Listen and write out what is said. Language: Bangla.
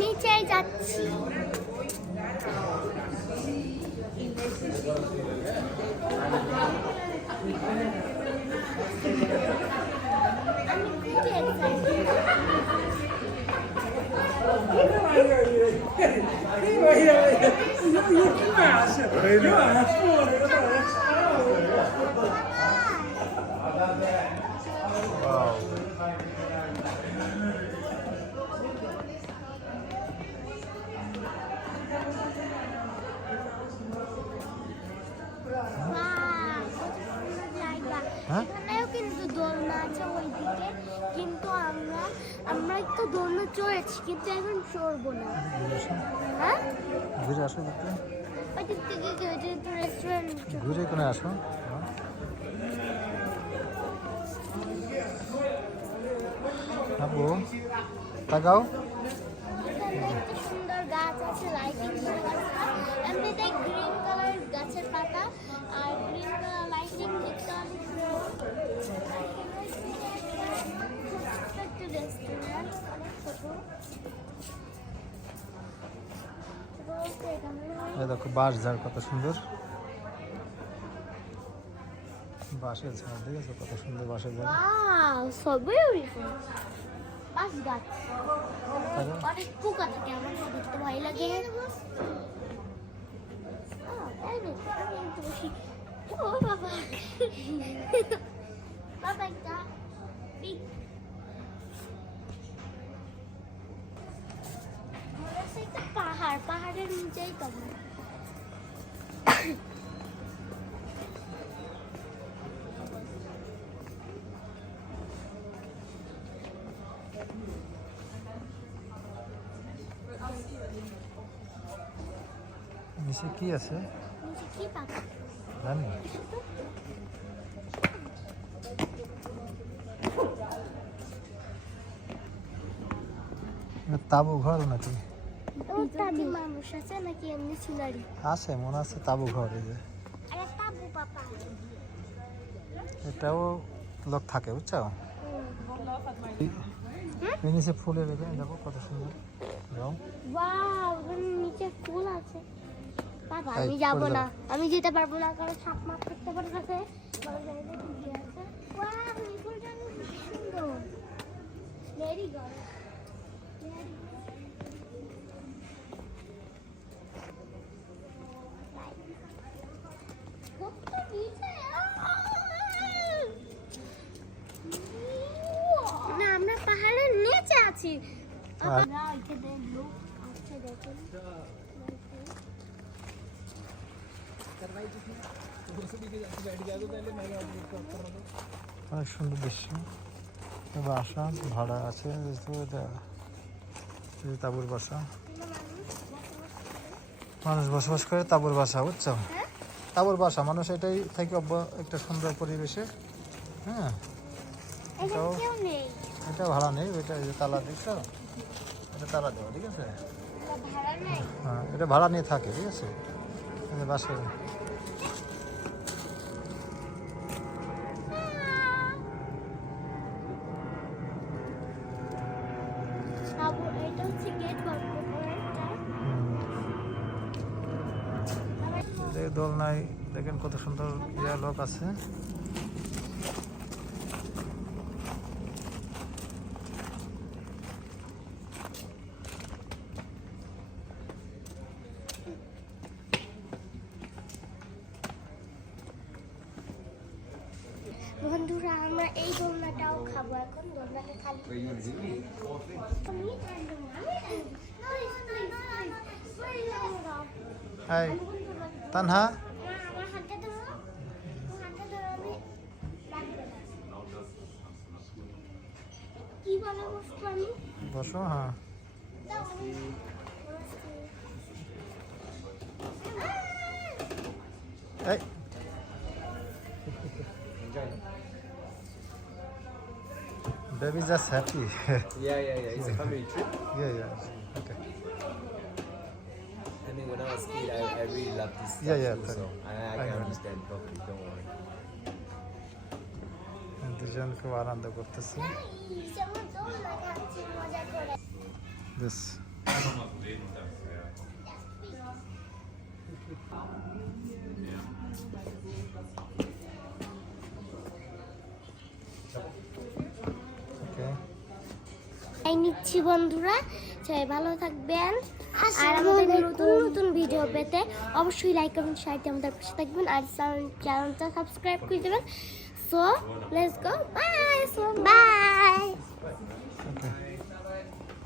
নিচে যাচ্ছি। এখানেও কিন্তু দোলনা আছে ওইদিকে, কিন্তু আমরা একটু দোলনা চড়েছি, কিন্তু এখন চড়বো না। হ্যাঁ, ঘুরে আসো দেখতে, ওই দিক থেকে একটু রেস্টুরেন্ট ঘুরে কোনে আসো। বউ তাকাও। একটা সুন্দর গাছ আছে, লাইটিং করা গাছটা, এমনিতে গ্রিন কালার গাছের পাতা আর গ্রিন কালার লাইটিং দেখতে অনেক সুন্দর। একটা রেস্টুরেন্ট, অনেক ছোট। এই দেখো বাঁশ ঝাড় কত সুন্দর, বাঁশের ঝাড় দেখেছো কত সুন্দর বাঁশের ঝাড়। Wow, so beautiful. বাঁশ গাছ, অনেক পোকা থাকে, আমার দেখতে ভয় লাগে। ও বাবা, বাবা একটা পাহাড়ের নিচেই তো নিচে কি আছে কি পাখি জানি। তাবু ঘর নাকি মানুষ আছে নাকি এমনি সিনারি আছে মনে আছে, তাবু ঘর। এই যে এটাও লোক থাকে বুঝছো, নিচে ফুলের দেখো কত সুন্দর রং। ওয়াও, নিচে ফুল আছে। বাবা আমি যাবো না, আমি যেতে পারবো না, কারণ সাপ মাপ করতে পারে কাছে। ওয়াও, এই ফুলটা অনেক সুন্দর। Very good. না, আমরা পাহাড়ের নিচে আছি। অনেক সুন্দর দৃশ্য। বাসা ভাড়া আছে, তাঁবুর বাসা, মানুষ বসবাস করে তাঁবুর বাসা বুঝছো, তাঁবুর বাসা মানুষ এটাই থেকে একটা সুন্দর পরিবেশে। হ্যাঁ, এটা ভাড়া নেই, এটা যে তালা দিচ্ছো, এটা তালা দেওয়া, ঠিক আছে। হ্যাঁ, এটা ভাড়া নিয়ে থাকে, ঠিক আছে। বাসা দোলনায় দেখেন কত সুন্দর লোক আছে। বন্ধুরা, আমরা এই দোলনাটাও খাবো এখন। দোলনাটা খালি তানহা কি বলে বসবো আমি? বসো। হ্যাঁ, এই baby just happy. Yeah. It's a family trip. Yeah. Okay. I mean, when I was a kid, I really loved this stuff Yeah, too, so I I can know. understand properly. Don't worry. দুজন খুব আনন্দ করতেছে। যেমন দোলনা খাচ্ছি মজা করে। বেশ ওকে এই নিচ্ছি বন্ধুরা, সবাই ভালো থাকবেন আর আমাদের নতুন নতুন ভিডিও পেতে অবশ্যই লাইক কমেন্ট শেয়ার দিয়ে আমাদের পাশে থাকবেন আর চ্যানেলটা সাবস্ক্রাইব করে দেবেন। So let's go, by.